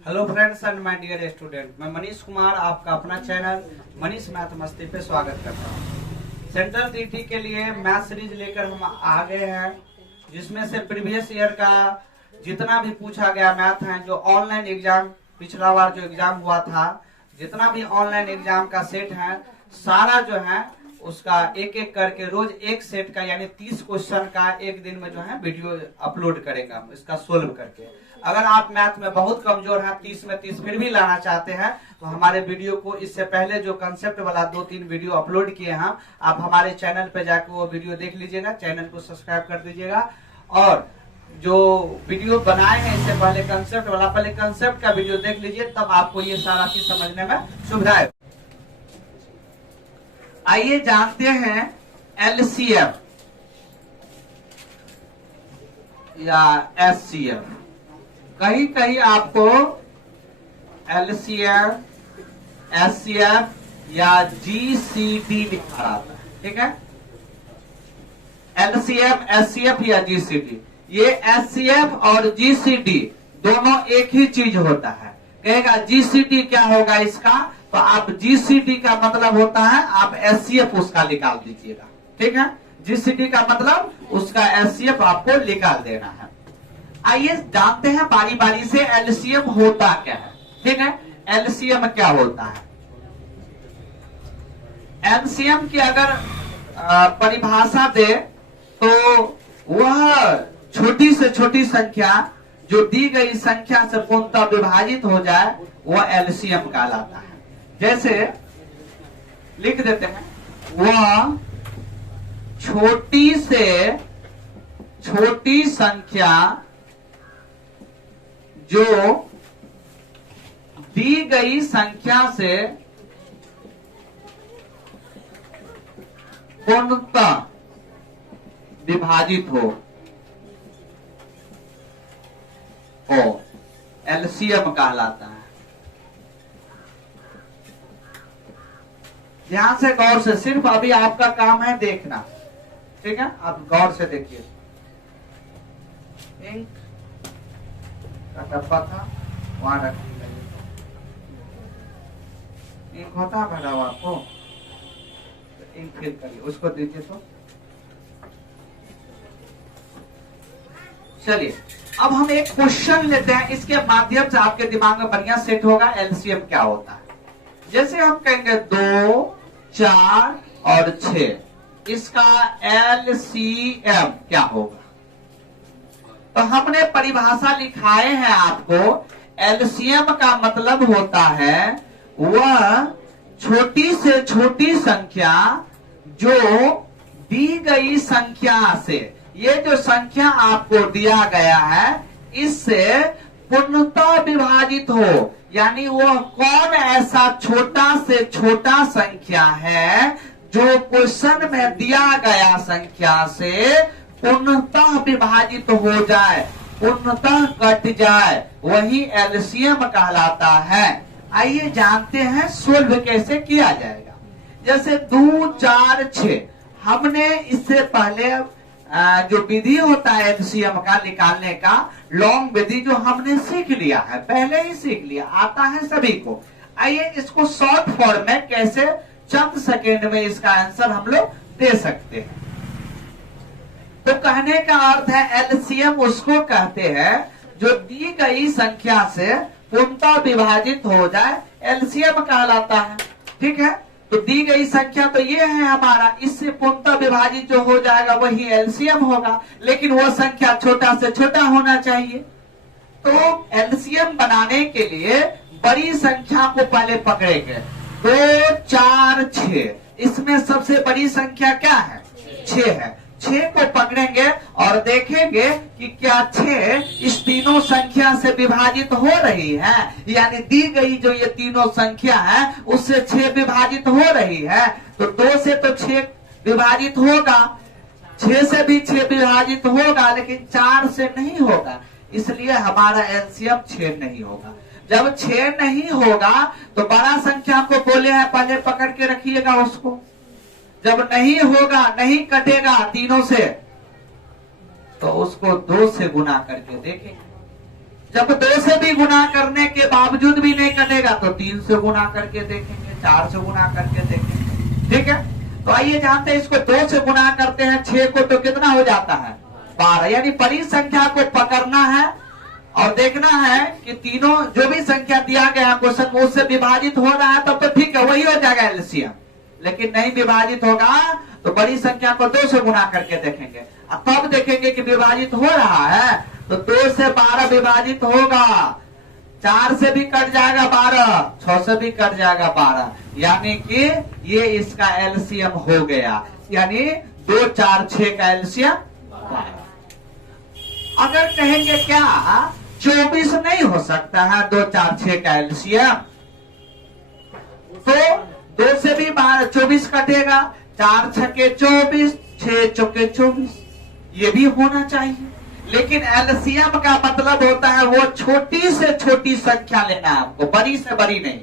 Hello friends and my dear student, मैं मनीष कुमार आपका अपना चैनल मनीष मैथ मस्ती पे स्वागत करता हूँ। सेंट्रल टीटी के लिए मैथ सीरीज लेकर हम आ गए हैं, जिसमें से प्रीवियस ईयर का जितना भी पूछा गया मैथ है, जो ऑनलाइन एग्जाम पिछला बार जो एग्जाम हुआ था, जितना भी ऑनलाइन एग्जाम का सेट है, सारा जो है उसका एक एक करके रोज एक सेट का यानी 30 क्वेश्चन का एक दिन में जो है वीडियो अपलोड करेंगे इसका सोल्व करके। अगर आप मैथ में बहुत कमजोर हैं, 30 में 30 फिर भी लाना चाहते हैं, तो हमारे वीडियो को इससे पहले जो कंसेप्ट वाला 2-3 वीडियो अपलोड किए हैं, आप हमारे चैनल पे जाकर वो वीडियो देख लीजिएगा, चैनल को सब्सक्राइब कर दीजिएगा। और जो वीडियो बनाए हैं इससे पहले कंसेप्ट वाला, पहले कंसेप्ट का वीडियो देख लीजिए, तब आपको ये सारा चीज समझने में सुविधा है। आइए जानते हैं एलसीएम या एचसीएफ। कहीं कहीं आपको एलसीएम, एचसीएफ या जीसीडी लिखा रहता है, ठीक है। एलसीएम, एचसीएफ या जीसीडी, ये एचसीएफ और जीसीडी दोनों एक ही चीज होता है। कहेगा जीसीडी क्या होगा इसका, तो आप जीसीडी का मतलब होता है आप एचसीएफ उसका निकाल दीजिएगा, ठीक है। जीसीडी का मतलब उसका एचसीएफ आपको निकाल देना है। आइए जानते हैं बारी बारी से एलसीएम होता क्या है, ठीक है। एलसीएम क्या होता है? एलसीएम की अगर परिभाषा दे तो वह छोटी से छोटी संख्या जो दी गई संख्या से पूर्णतः विभाजित हो जाए, वह एलसीएम कहलाता है। जैसे लिख देते हैं, वह छोटी से छोटी संख्या जो दी गई संख्या से पूर्णतः विभाजित हो, एलसीएम कहलाता है। ध्यान से गौर से, सिर्फ अभी आपका काम है देखना, ठीक है। आप गौर से देखिए। इंक का डब्बा था वहां रख दिया, इंक होता है भरा हुआ आपको, तो इंक फिल करिए, उसको दीजिए। तो चलिए अब हम एक क्वेश्चन लेते हैं, इसके माध्यम से आपके दिमाग में बढ़िया सेट होगा एलसीएम क्या होता है। जैसे हम कहेंगे 2, 4 और 6, इसका एलसीएम क्या होगा? तो हमने परिभाषा लिखाए हैं आपको। एलसीएम का मतलब होता है वह छोटी से छोटी संख्या जो दी गई संख्या से, ये जो संख्या आपको दिया गया है, इससे पूर्णतः विभाजित हो। यानी वह कौन ऐसा छोटा से छोटा संख्या है जो क्वेश्चन में दिया गया संख्या से पूर्णतः विभाजित हो जाए, पूर्णतः कट जाए, वही एलसीएम कहलाता है। आइए जानते हैं सोल्व कैसे किया जाएगा। जैसे 2, 4, 6, हमने इससे पहले जो विधि होता है एलसीएम का निकालने का, लॉन्ग विधि जो हमने सीख लिया है, पहले ही सीख लिया, आता है सभी को। आइए इसको शॉर्ट फॉर्म में कैसे चंद सेकेंड में इसका आंसर हम लोग दे सकते हैं। तो कहने का अर्थ है एलसीएम उसको कहते हैं जो दी गई संख्या से पूर्णतः विभाजित हो जाए, एलसीएम कहलाता है, ठीक है। तो दी गई संख्या तो ये है हमारा, इससे पूर्णतः विभाजित जो हो जाएगा वही एलसीएम होगा, लेकिन वो संख्या छोटा से छोटा होना चाहिए। तो एलसीएम बनाने के लिए बड़ी संख्या को पहले पकड़ेंगे। 2, 4, 6, इसमें सबसे बड़ी संख्या क्या है? 6 है। 6 को पकड़ेंगे और देखेंगे कि क्या 6 इस तीनों संख्या से विभाजित हो रही है, यानी दी गई जो ये तीनों संख्या है उससे 6 विभाजित हो रही है। तो 2 से तो 6 विभाजित होगा, 6 से भी 6 विभाजित होगा, लेकिन 4 से नहीं होगा, इसलिए हमारा एलसीएम 6 नहीं होगा। जब 6 नहीं होगा तो बड़ा संख्या को बोले हैं पहले पकड़ के रखिएगा उसको। जब नहीं होगा, नहीं कटेगा तीनों से, तो उसको 2 से गुना करके देखेंगे। जब 2 से भी गुना करने के बावजूद भी नहीं कटेगा तो 3 से गुना करके देखेंगे, 4 से गुना करके देखेंगे। ठीक है, तो आइए जानते हैं इसको 2 से गुना करते हैं 6 को तो कितना हो जाता है 12। यानी बड़ी संख्या को पकड़ना है और देखना है कि तीनों जो भी संख्या दिया गया है क्वेश्चन में उससे विभाजित हो रहा है, तब तो ठीक है, वही हो जाएगा एलसीएम। लेकिन नहीं विभाजित होगा तो बड़ी संख्या को 2 से गुना करके देखेंगे, अब तब देखेंगे कि विभाजित हो रहा है तो 2 से 12 विभाजित होगा, 4 से भी कट जाएगा 12, 6 से भी कट जाएगा 12, यानी कि ये इसका एलसीएम हो गया। यानी 2, 4, 6 का एलसीएम 12। अगर कहेंगे क्या 24 नहीं हो सकता है 2, 4, 6 का एलसीएम, तो 2 से भी 24 कटेगा, 4 छके 24, 6 चौके 24, ये भी होना चाहिए। लेकिन एलसीएम का मतलब होता है वो छोटी से छोटी संख्या लेना है आपको, बड़ी से बड़ी नहीं,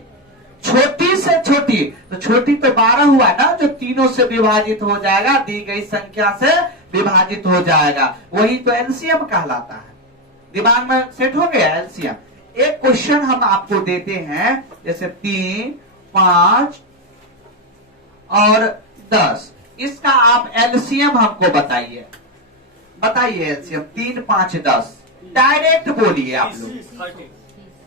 छोटी से छोटी। तो छोटी तो 12 हुआ ना, जो तीनों से विभाजित हो जाएगा, दी गई संख्या से विभाजित हो जाएगा, वही तो एलसीएम कहलाता है। दिमाग में सेट हो गया एलसीएम। एक क्वेश्चन हम आपको देते हैं, जैसे 3, 5 और 10, इसका आप एलसीएम हमको बताइए। बताइए एलसीएम 3, 5, 10, डायरेक्ट बोलिए आप लोग।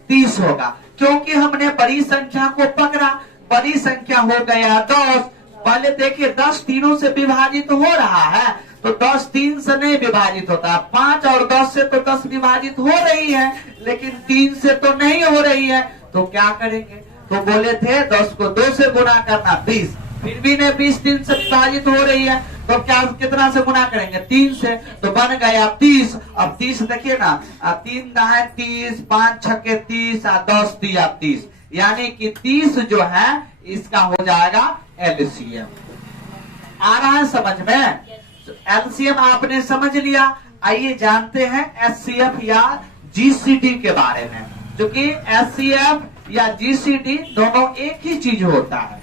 30 होगा, क्योंकि हमने बड़ी संख्या को पकड़ा, बड़ी संख्या हो गया 10। पहले देखिए 10 तीनों से विभाजित हो रहा है, तो 10 3 से नहीं विभाजित होता, 5 और 10 से तो 10 विभाजित हो रही है, लेकिन 3 से तो नहीं हो रही है, तो क्या करेंगे? तो बोले थे 10 को 2 से गुना करना 20, फिर भी नहीं 20 3 से विभाजित हो रही है, तो क्या कितना से गुना करेंगे? 3 से, तो बन गया 30। अब 30 देखिए ना, 3 दाएं 30, 5 छक्के 30, 10 दिया 30, यानी कि 30 जो है इसका हो जाएगा एलसीएम। आ रहा है समझ में? एलसीएम आपने समझ लिया। आइए जानते हैं एचसीएफ या जीसीडी के बारे में, क्योंकि एचसीएफ या जीसीडी दोनों एक ही चीज होता है।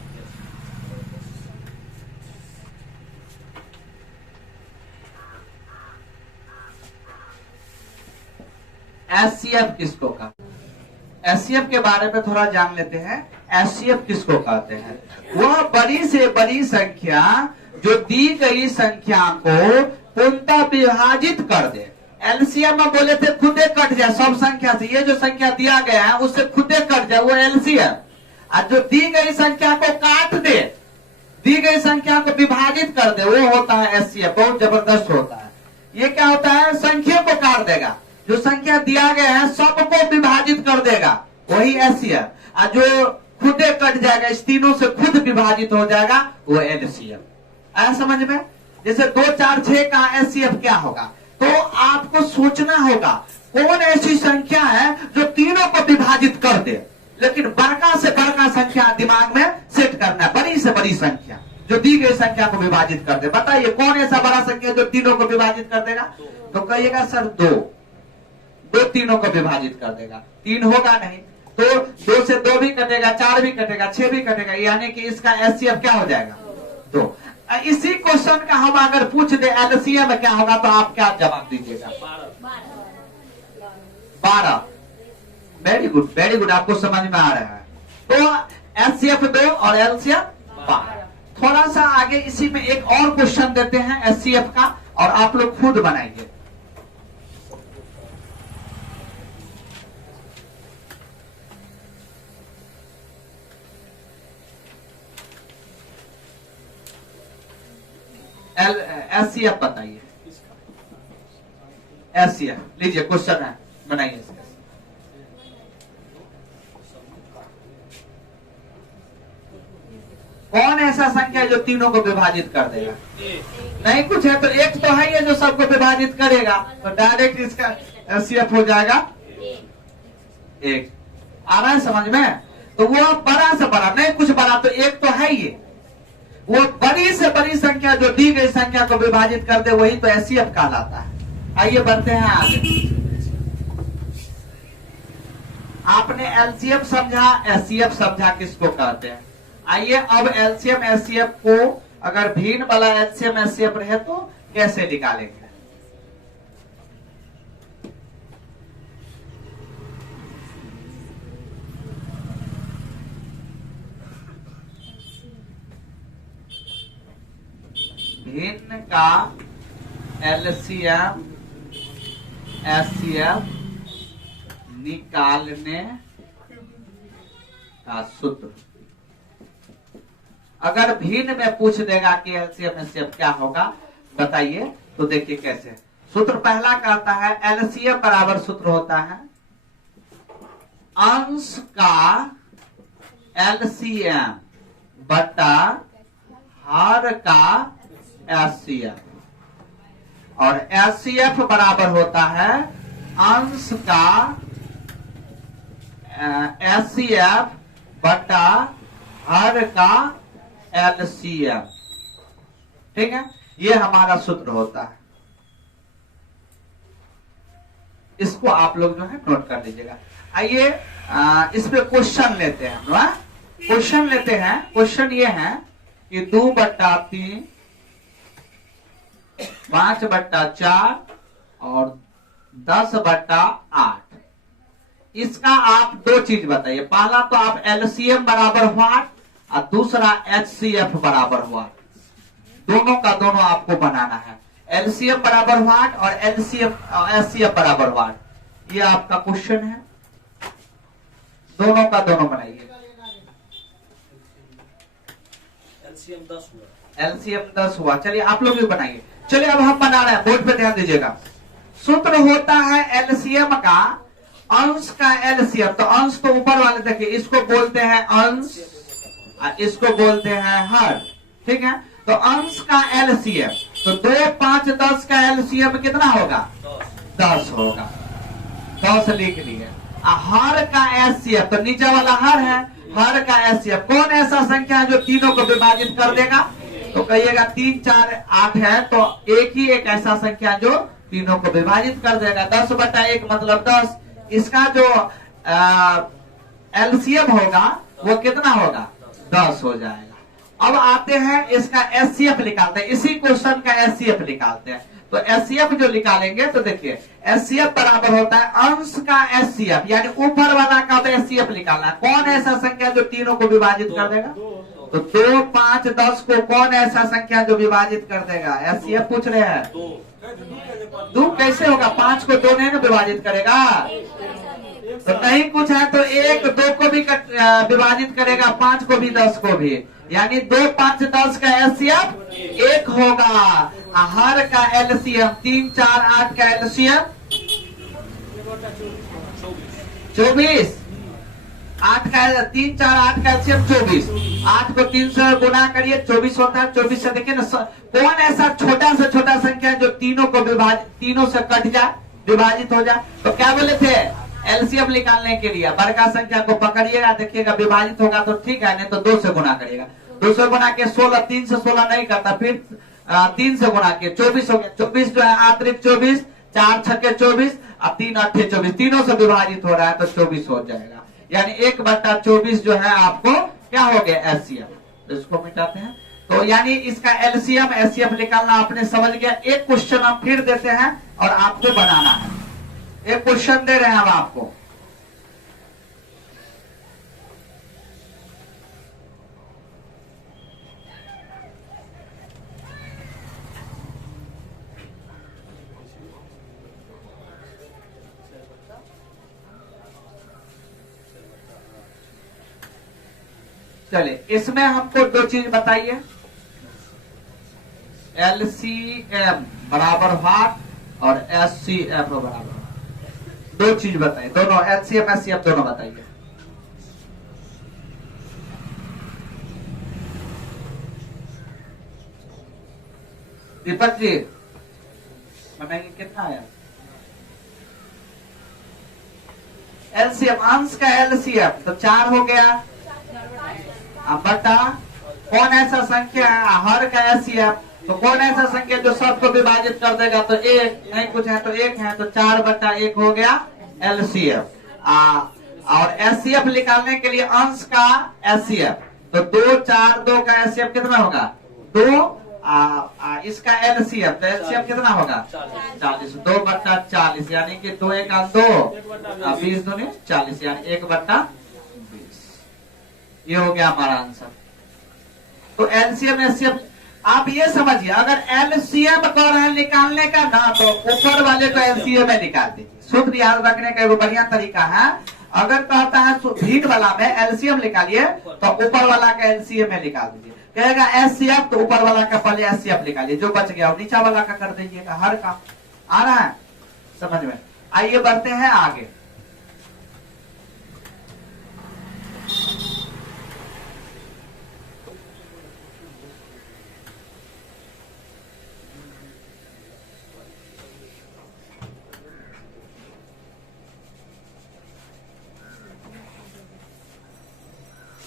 एचसीएफ किसको कहते हैं? एचसीएफ के बारे में थोड़ा जान लेते हैं। एचसीएफ किसको कहते हैं? वह बड़ी से बड़ी संख्या जो दी गई संख्या को पूर्णतः विभाजित कर दे। एलसीएम में बोले थे खुदे कट जाए सब संख्या से, ये जो संख्या दिया गया है उससे खुदे कट जाए, वो एलसीएम। और जो दी गई संख्या को काट दे, दी गई संख्या को विभाजित कर दे, वो होता है एचसीएफ। बहुत जबरदस्त होता है। ये क्या होता है? संख्या को काट देगा, जो संख्या दिया गया है सबको विभाजित कर देगा, वही एचसीएफ। और जो खुदे कट जाएगा, इस तीनों से खुद विभाजित हो जाएगा, वो एलसीएम। आया समझ में? जैसे 2, 4, 6 का एचसीएफ क्या होगा, तो आपको सोचना होगा कौन ऐसी संख्या है जो तीनों को विभाजित कर दे। लेकिन बड़का से बड़का संख्या दिमाग में सेट करना है, बड़ी से बड़ी संख्या जो दी गई संख्या को विभाजित कर दे। बताइए कौन ऐसा बड़ा संख्या जो तीनों को विभाजित कर देगा? तो कहिएगा सर 2 तीनों को विभाजित कर देगा। 3 होगा नहीं, तो 2 से 2 भी कटेगा, 4 भी कटेगा, 6 भी कटेगा, यानी कि इसका एचसीएफ क्या हो जाएगा? 2। इसी क्वेश्चन का हम अगर पूछ दे एलसीएम में क्या होगा, तो आप क्या जवाब दीजिएगा? 12। वेरी गुड, वेरी गुड, आपको समझ में आ रहा है। तो एचसीएफ 2 और एलसीएम 12। थोड़ा सा आगे इसी में एक और क्वेश्चन देते हैं एचसीएफ का, और आप लोग खुद बनाइए। एचसीएफ बताइए। एचसीएफ लीजिए, क्वेश्चन है, बनाइए। कौन ऐसा संख्या जो तीनों को विभाजित कर देगा? नहीं कुछ है तो एक तो है ये जो सबको विभाजित करेगा, तो डायरेक्ट इसका एचसीएफ हो जाएगा 1। आ रहा है समझ में? तो वो बड़ा से बड़ा, नहीं कुछ बड़ा, तो एक तो है ये, वो बड़ी से बड़ी संख्या जो दी गई संख्या को विभाजित कर दे, वही तो एचसीएफ कहलाता है। आइए बढ़ते हैं आगे। आपने एलसीएम समझा, एचसीएफ समझा किसको कहते हैं। आइए अब एलसीएम एचसीएफ को अगर भिन्न वाला एलसीएम एचसीएफ रहे तो कैसे निकालेंगे? भिन्न का एलसीएम एचसीएफ निकालने का सूत्र। अगर भिन्न में पूछ देगा कि एलसीएम एचसीएफ क्या होगा बताइए, तो देखिए कैसे। सूत्र पहला कहता है एलसीएम बराबर सूत्र होता है अंश का एलसीएम बटा हर का एचसीएफ, और एचसीएफ बराबर होता है अंश का एचसीएफ बटा हर का एलसीएम। ठीक है, ये हमारा सूत्र होता है। इसको आप लोग जो है नोट कर लीजिएगा। आइए इस पे क्वेश्चन लेते हैं। क्वेश्चन लेते हैं। क्वेश्चन ये है कि 2/3 5/4 और 10/8, इसका आप दो चीज बताइए। पहला तो आप एलसीएम बराबर हुआ और दूसरा एचसीएफ बराबर हुआ। दोनों का दोनों आपको बनाना है। एलसीएम बराबर हुआ और एचसीएफ बराबर हुआ। ये आपका क्वेश्चन है, दोनों का दोनों बनाइए। एलसीएम 10 हुआ। चलिए आप लोग भी बनाइए। चलिए अब हम बना रहे हैं, बोर्ड पे ध्यान दीजिएगा। सूत्र होता है एलसीएम का अंश का एलसीएम। तो अंश तो ऊपर वाले देखिए, इसको बोलते हैं अंश, इसको बोलते हैं हर। ठीक है, तो अंश का एलसीएम, तो 2, 5, 10 का एलसीएम कितना होगा? 10 होगा। 10 लिख लिए। हर का एचसीएफ, तो नीचे वाला हर है, हर का एचसीएफ कौन ऐसा संख्या है जो तीनों को विभाजित कर देगा? तो कहिएगा 3, 4, 8 है, तो एक ही एक ऐसा संख्या जो तीनों को विभाजित कर देगा। 10/1 मतलब 10। इसका जो एलसीएम होगा वो कितना होगा? 10 हो जाएगा। अब आते हैं इसका एचसीएफ निकालते हैं। इसी क्वेश्चन का एचसीएफ निकालते हैं। तो एचसीएफ जो निकालेंगे तो देखिए एचसीएफ बराबर होता है अंश का एचसीएफ, यानी ऊपर वाला का एचसीएफ निकालना है। कौन ऐसा संख्या जो तीनों को विभाजित कर देगा? तो 2, 5, 10 को कौन ऐसा संख्या जो विभाजित कर देगा? एचसीएफ पूछ रहे हैं। 2 कैसे होगा? 5 को 2 नहीं ना विभाजित करेगा। तो नहीं कुछ है तो 1 2 को भी विभाजित करेगा, 5 को भी 10 को भी, यानी 2, 5, 10 का एलसीएम 1 होगा। हर का एलसीएम 3, 4, 8 का एलसीएम 24। 8 का 3, 4, 8 का एलसीएम 24। 8 को 3 से गुना करिए 24 होता है। 24 से देखिए ना कौन ऐसा छोटा से छोटा संख्या जो तीनों को तीनों से कट जाए, विभाजित हो जाए। तो क्या बोले थे? एलसीएम निकालने के लिए बड़का संख्या को पकड़िएगा, देखिएगा विभाजित होगा तो ठीक है, नहीं तो 2 से गुना करिएगा। 2 से गुना के 16, 3 से 16 नहीं करता, फिर 3 से गुना के 24 हो गया। 24 जो है आंतरिक 24, 4 छक्के 24 और 3 अट्ठे 24, तीनों से विभाजित हो रहा है तो 24 हो जाएगा। यानी 1/24 जो है आपको क्या हो गया? एचसीएफ। इसको मिटाते हैं। तो यानी इसका एलसीएम एचसीएफ निकालना आपने समझ गया। एक क्वेश्चन हम फिर देते हैं और आपको बनाना है। एक क्वेश्चन दे रहे हैं हम आपको। चलिए इसमें हमको 2 चीज बताइए। एलसीएम बराबर व्हाट और एचसीएफ बराबर, 2 चीज बताइए। दोनों एलसीएम एचसीएफ दोनों बताइए। दीपक जी बताइए कितना आया? एलसीएम अंश का एलसीएम तो 4 हो गया। अब बता कौन ऐसा संख्या है? हर का एचसीएफ तो कौन ऐसा संख्या जो सबको विभाजित कर देगा? तो 1 नहीं कुछ है तो 1 है, तो 4/1 हो गया एलसीएफ। और एचसीएफ निकालने के लिए अंश का एचसीएफ तो 2, 4, 2 का एचसीएफ कितना होगा? 2। इसका एलसीएफ तो एलसीएफ कितना होगा? 40। 2/40 यानी कि 2 1 2 20 दूनी 40 यानी 1/20। ये हो गया हमारा आंसर। तो एलसीएम एचसीएफ आप ये समझिए, अगर एलसीएम कह रहे हैं निकालने का ना, तो ऊपर वाले को एलसीएम में निकाल दीजिए। सूत्र याद रखने का एक बढ़िया तरीका है, अगर कहता है भीड़ वाला में एलसीएम निकालिए तो ऊपर वाला का एलसीएम में निकाल दीजिए। कहेगा एचसीएफ तो ऊपर वाला का पहले एचसीएफ निकालिए, जो बच गया वो नीचा वाला का कर दीजिएगा। हर काम आ रहा है समझ में। आइए बढ़ते हैं आगे।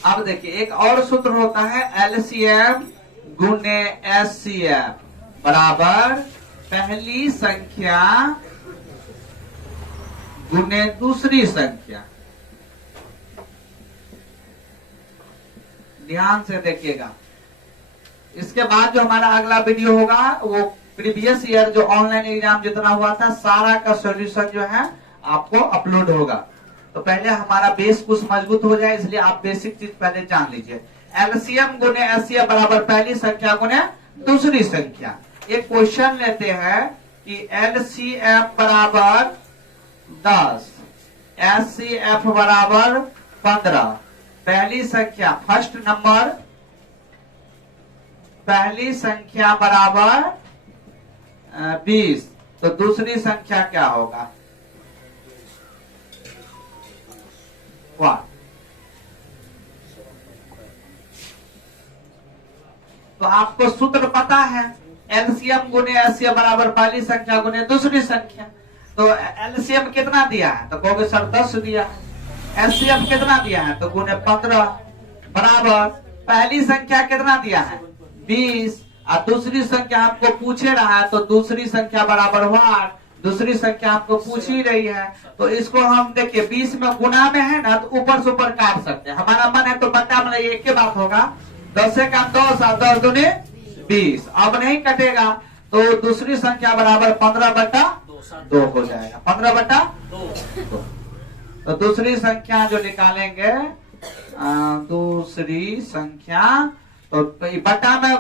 अब देखिए एक और सूत्र होता है एलसीएम गुने एचसीएफ बराबर पहली संख्या गुने दूसरी संख्या। ध्यान से देखिएगा, इसके बाद जो हमारा अगला वीडियो होगा वो प्रीवियस ईयर जो ऑनलाइन एग्जाम जितना हुआ था सारा का सॉल्यूशन जो है आपको अपलोड होगा। तो पहले हमारा बेस कुछ मजबूत हो जाए, इसलिए आप बेसिक चीज पहले जान लीजिए। एलसीएम गुने एचसीएफ बराबर पहली संख्या गुने दूसरी संख्या। एक क्वेश्चन लेते हैं कि एलसीएम बराबर 10, एचसीएफ बराबर 15। पहली संख्या फर्स्ट नंबर, पहली संख्या बराबर 20, तो दूसरी संख्या क्या होगा? तो आपको सूत्र पता है, एलसीएम गुने एचसीएफ बराबर पहली संख्या गुने दूसरी संख्या। तो एलसीएम कितना दिया है? तो कहोगे सर 10 दिया है। एचसीएफ कितना दिया है? तो गुने 15 बराबर पहली संख्या कितना दिया है? 20, और दूसरी संख्या आपको पूछे रहा है, तो दूसरी संख्या बराबर व्हाट? दूसरी संख्या आपको पूछ ही रही है, तो इसको हम देखिए 20 में गुना में है ना, तो ऊपर से ऊपर काट सकते हैं। हमारा मन है तो बट्टा में एक ही बात होगा, 10 का 10 और 10 दूनी 20। अब नहीं कटेगा तो दूसरी संख्या बराबर 15/2 हो जाएगा। 15/2। तो दूसरी संख्या जो निकालेंगे, दूसरी संख्या तो बट्टा में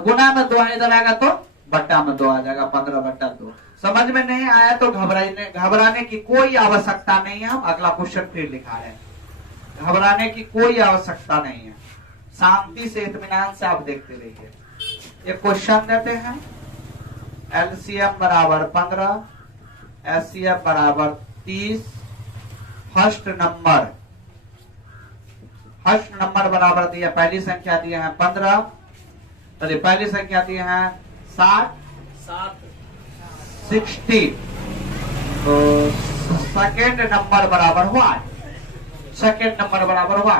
गुना में 2 इधर आएगा तो बट्टा में 2 आ जाएगा, 15/2। समझ में नहीं आया तो घबराने की कोई आवश्यकता नहीं है। हम अगला क्वेश्चन फिर लिखा है, घबराने की कोई आवश्यकता नहीं है। शांति से इत्मीनान से आप देखते रहिए। एक क्वेश्चन देते हैं, एलसीएम बराबर 15, एचसीएफ बराबर 30। फर्स्ट नंबर बराबर दिया, पहली संख्या दिया है 15, चलिए पहली संख्या दिया है 60। तो सेकेंड नंबर बराबर हुआ, सेकेंड नंबर बराबर हुआ।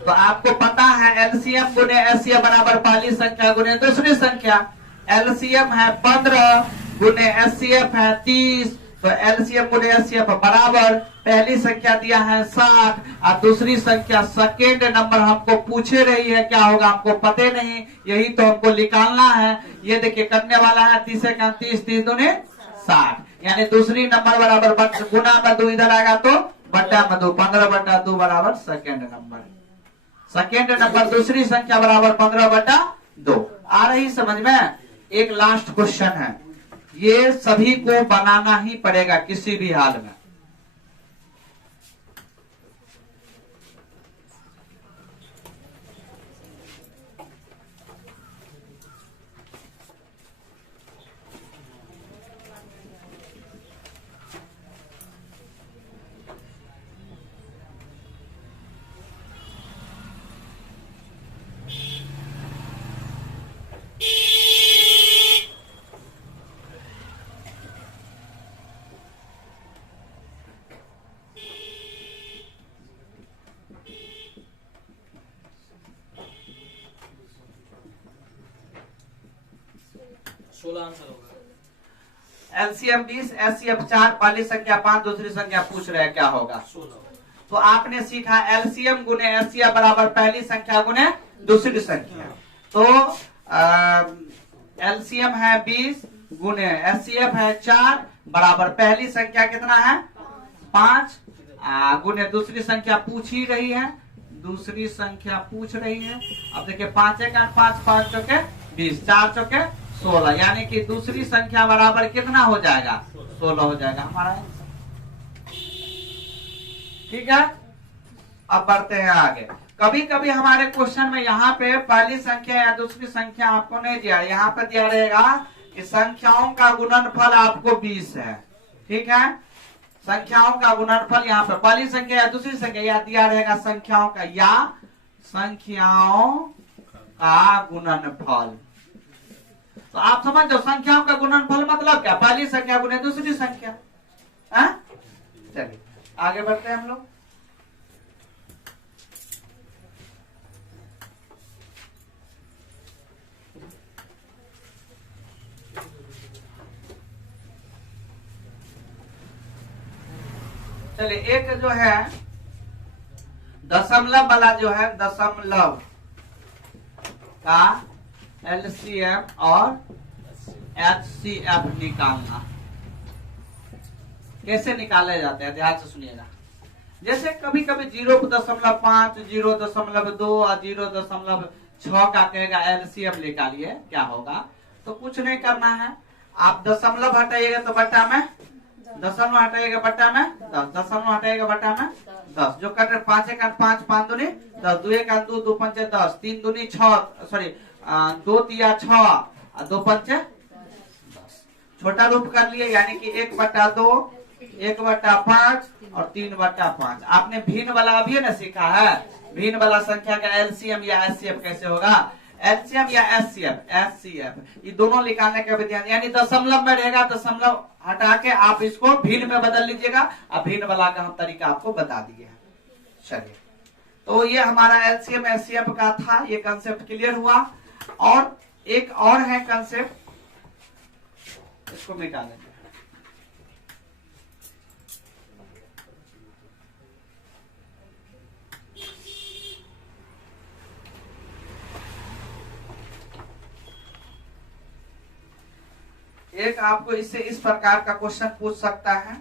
तो आपको पता है एलसीएम गुने एचसीएफ बराबर पहली संख्या गुने दूसरी संख्या। एलसीएम है 15 गुने एचसीएफ है 30, तो एलसीएम गुने एचसीएफ बराबर पहली संख्या दिया है 60 और दूसरी संख्या सेकेंड नंबर हमको पूछे रही है, क्या होगा हमको पते नहीं, यही तो हमको निकालना है। ये देखिए करने वाला है 30 का 30, 30 दूनी 60, यानी दूसरी नंबर बराबर गुना में 2 इधर आएगा तो बट्टा में 2, 15/2 बराबर सेकेंड नंबर। सेकेंड नंबर दूसरी संख्या बराबर 15/2। आ रही समझ में। एक लास्ट क्वेश्चन है, ये सभी को बनाना ही पड़ेगा किसी भी हाल में। एलसीएम 20, एचसीएफ 4, पहली संख्या 5, दूसरी संख्या पूछ रहे हैं क्या होगा। तो आपने सीखा एलसीएम गुने एचसीएफ बराबर पहली संख्या गुने दूसरी संख्या। तो एलसीएम है 20 गुने एचसीएफ है 4 बराबर पहली संख्या कितना है 5 गुने दूसरी संख्या पूछ ही रही है दूसरी संख्या पूछ रही है। अब देखिए 5 एक 8 5 5 चौके 20 4 चौके 16, यानी कि दूसरी संख्या बराबर कितना हो जाएगा 16 हो जाएगा हमारा। ठीक है, अब बढ़ते हैं आगे। कभी कभी हमारे क्वेश्चन में यहाँ पे पहली संख्या या दूसरी संख्या आपको नहीं दिया, यहाँ पे दिया रहेगा कि संख्याओं का गुणनफल आपको 20 है। ठीक है, संख्याओं का गुणनफल यहाँ पे पहली संख्या या दूसरी संख्या या दिया रहेगा संख्याओं का या संख्याओं का गुणनफल। तो आप समझ दो संख्याओं का गुणनफल मतलब क्या, पहली संख्या गुने दूसरी संख्या। चलिए आगे बढ़ते हैं हम लोग। चलिए एक जो है दशमलव वाला जो है दशमलव का एलसीएम और एचसीएफ निकालना कैसे निकाले जाते हैं, ध्यान से सुनिएगा। जैसे कभी कभी 0.5 0.2 और 0.6 का कहेगा एलसीएम निकालिए, क्या होगा, तो कुछ नहीं करना है। आप दशमलव हटाइएगा तो बट्टा में, दशमलव हटाइएगा बट्टा में 10, दशमलव हटाइएगा बट्टा में 10, जो कर रहे 5 एक 5 5 दूनी 10, 2 एक 2 2 पंचे 10, 3 दूनी 6, सॉरी 2 तिया 6, 2 पंचे 10। छोटा रूप कर लिए, यानी कि 1/2 1/5 और 3/5। आपने भिन्न वाला अभी ना सीखा है, भिन्न वाला संख्या का एलसीएम या एचसीएफ कैसे होगा, एलसीएम या एचसीएफ ये दोनों निकालने का विधान, यानी दशमलव में रहेगा दशमलव हटा के आप इसको भिन्न में बदल लीजिएगा। अब भिन्न वाला का हम तरीका आपको बता दिए हैं। चलिए, तो ये हमारा एलसीएम एचसीएफ का था, ये कंसेप्ट क्लियर हुआ। और एक और है कंसेप्ट, इसको मिटा लेंगे। एक आपको इससे इस प्रकार का क्वेश्चन पूछ सकता है,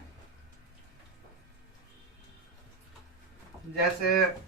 जैसे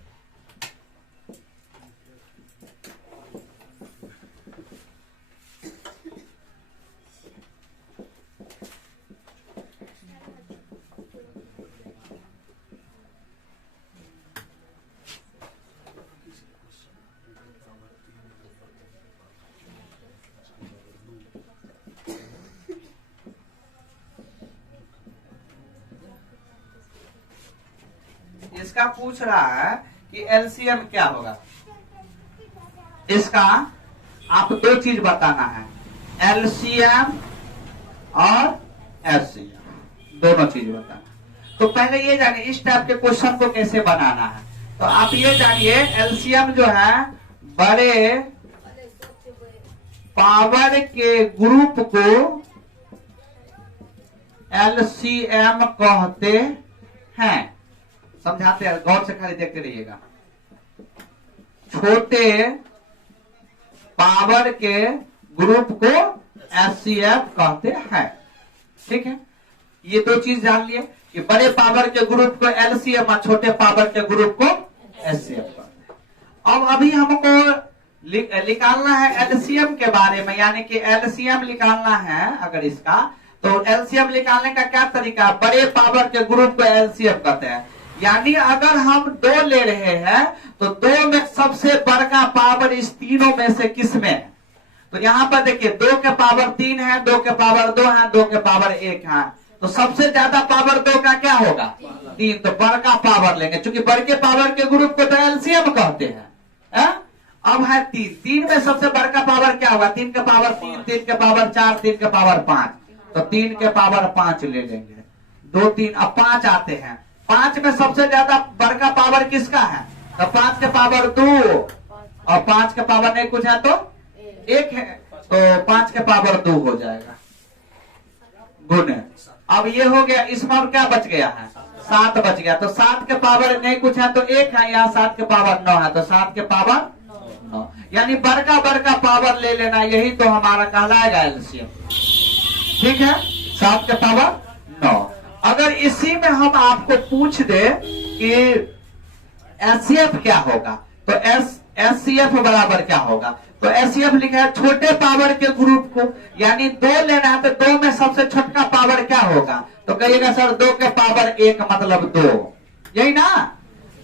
इसका पूछ रहा है कि एलसीएम क्या होगा। इसका आप दो चीज बताना है, एलसीएम और एचसीएफ, दोनों चीज बताना। तो पहले ये जानिए इस टाइप के क्वेश्चन को कैसे बनाना है। तो आप ये जानिए एलसीएम जो है बड़े पावर के ग्रुप को एलसीएम कहते हैं। समझाते हैं, गौर से खाली देखते रहिएगा। छोटे पावर के ग्रुप को एचसीएफ कहते हैं। ठीक है, ये दो चीज जान लिए कि बड़े पावर के ग्रुप को एलसीएम और छोटे पावर के ग्रुप को एचसीएफ कहते हैं। अब अभी हमको निकालना है एलसीएम के बारे में, यानी कि एलसीएम निकालना है अगर इसका, तो एलसीएम निकालने का क्या तरीका, बड़े पावर के ग्रुप को एलसीएम कहते हैं। यानी अगर हम 2 ले रहे हैं तो 2 में सबसे बड़का पावर इस तीनों में से किस में है। तो यहाँ पर देखिए 2 के पावर 3 है, 2 के पावर 2 है, 2 के पावर 1 है। तो सबसे ज्यादा पावर 2 का क्या होगा 3, तो बड़का पावर लेंगे, क्योंकि बड़के पावर के ग्रुप को तो एलसीएम कहते हैं। अब है 3 में सबसे बड़का पावर क्या होगा, 3 के पावर 3, 3 के पावर 4, 3 के पावर 5, तो 3 के पावर 5 ले लेंगे। 2 3 अब 5 आते हैं, 5 में सबसे ज्यादा बड़का पावर किसका है, तो 5 के पावर 2 और 5 के पावर नहीं कुछ है तो 1 है, तो 5 के पावर 2 हो जाएगा गुने। अब ये हो गया, इसमें अब क्या बच गया है 7 बच गया, तो 7 के पावर नहीं कुछ है तो 1 है, यहाँ 7 के पावर 9 है, तो 7 के पावर 9, यानी बड़का पावर ले लेना, यही तो हमारा कहलाएगा एलसीएम। ठीक है, 7 के पावर 9। अगर इसी में हम आपको पूछ दे कि एचसीएफ क्या होगा? तो एचसीएफ बराबर क्या होगा? तो एचसीएफ लिखा है छोटे पावर के ग्रुप को, यानी 2 लेना है तो 2 में सबसे छोटा पावर क्या होगा? तो कहिएगा सर 2 के पावर 1 मतलब 2, यही ना।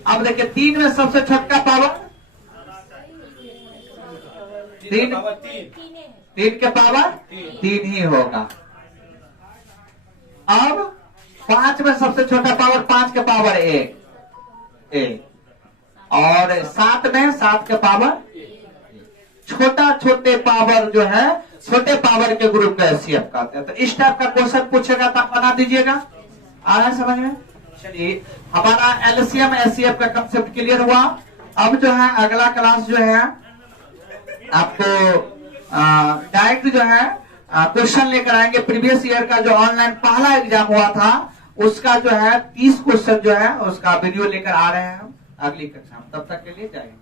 अब देखिए 3 में सबसे छोटा पावर 3 के पावर 3 ही होगा। अब 5 में सबसे छोटा पावर 5 के पावर 1 और 7 में 7 के पावर छोटे पावर जो है छोटे पावर के ग्रुप का एचसीएफ कहते हैं। तो इस टाइप का क्वेश्चन पूछेगा तो आप बना दीजिएगा। आ रहा है समझ में? चलिए हमारा एलसीएम एचसीएफ का कंसेप्ट क्लियर हुआ। अब जो है अगला क्लास जो है आपको डायरेक्ट जो है क्वेश्चन लेकर आएंगे। प्रीवियस ईयर का जो ऑनलाइन पहला एग्जाम हुआ था उसका जो है 30 क्वेश्चन जो है उसका वीडियो लेकर आ रहे हैं हम अगली कक्षा में। तब तक के लिए जय हिंद।